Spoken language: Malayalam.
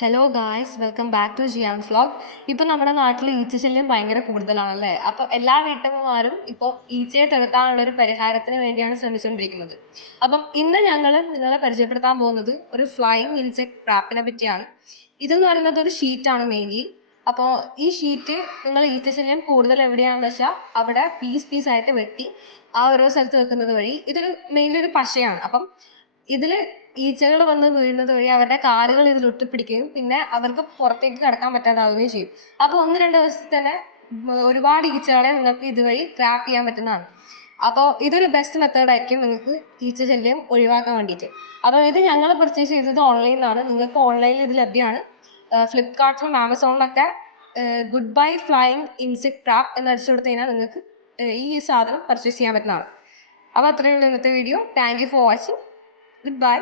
Hello guys welcome back to Jiyan vlog ഇപ്പോൾ നമ്മുടെ നാട്ടിൽ ഈച്ച ശല്യം ഭയങ്കര കൂടുതലാണല്ലേ? അപ്പോൾ എല്ലാ വീട്ടമ്മമാരും ഇപ്പോൾ ഈച്ചയെ ഒരു പരിഹാരത്തിന് വേണ്ടിയാണ് ശ്രമിച്ചുകൊണ്ടിരിക്കുന്നത്. അപ്പം ഇന്ന് ഞങ്ങൾ നിങ്ങളെ പരിചയപ്പെടുത്താൻ പോകുന്നത് ഒരു ഫ്ലൈയിങ് ഇൻസെക്ട് ട്രാപ്പിനെ പറ്റിയാണ്. ഇതെന്ന് പറയുന്നത് ഒരു ഷീറ്റാണ് മെയിൻലി അപ്പോൾ ഈ ഷീറ്റ് നിങ്ങൾ ഈച്ച ശല്യം കൂടുതൽ എവിടെയാണെന്ന് വെച്ചാൽ അവിടെ പീസ് പീസ് ആയിട്ട് വെട്ടി ആ ഓരോ സ്ഥലത്ത് വെക്കുന്നത് വഴി. ഇതൊരു മെയിൻലി ഒരു പശയാണ്. അപ്പം ഇതിൽ ഈച്ചകൾ വന്ന് വീഴുന്നത് വഴി അവരുടെ കാലുകൾ ഇതിൽ ഒട്ടിപ്പിടിക്കുകയും പിന്നെ അവർക്ക് പുറത്തേക്ക് കടക്കാൻ പറ്റാതാവുകയും ചെയ്യും. അപ്പോൾ ഒന്ന് രണ്ട് ദിവസത്തിൽ തന്നെ ഒരുപാട് ഈച്ചകളെ നിങ്ങൾക്ക് ഇതുവഴി ട്രാപ്പ് ചെയ്യാൻ പറ്റുന്നതാണ്. അപ്പോൾ ഇതൊരു ബെസ്റ്റ് മെത്തേഡ് ആയിരിക്കും നിങ്ങൾക്ക് ഈച്ച ശല്യം ഒഴിവാക്കാൻ വേണ്ടിയിട്ട്. അപ്പോൾ ഇത് ഞങ്ങൾ പർച്ചേസ് ചെയ്തത് ഓൺലൈനിലാണ് നിങ്ങൾക്ക് ഓൺലൈനിൽ ഇത് ലഭ്യമാണ്. ഫ്ലിപ്കാർട്ടിലും ആമസോണിലൊക്കെ good bye flying insect trap എന്ന് അടിച്ചു കൊടുത്തു കഴിഞ്ഞാൽ നിങ്ങൾക്ക് ഈ സാധനം പർച്ചേസ് ചെയ്യാൻ പറ്റുന്നതാണ്. അപ്പോൾ അത്രയേ ഉള്ളൂ ഇന്നത്തെ video thank you for watching good bye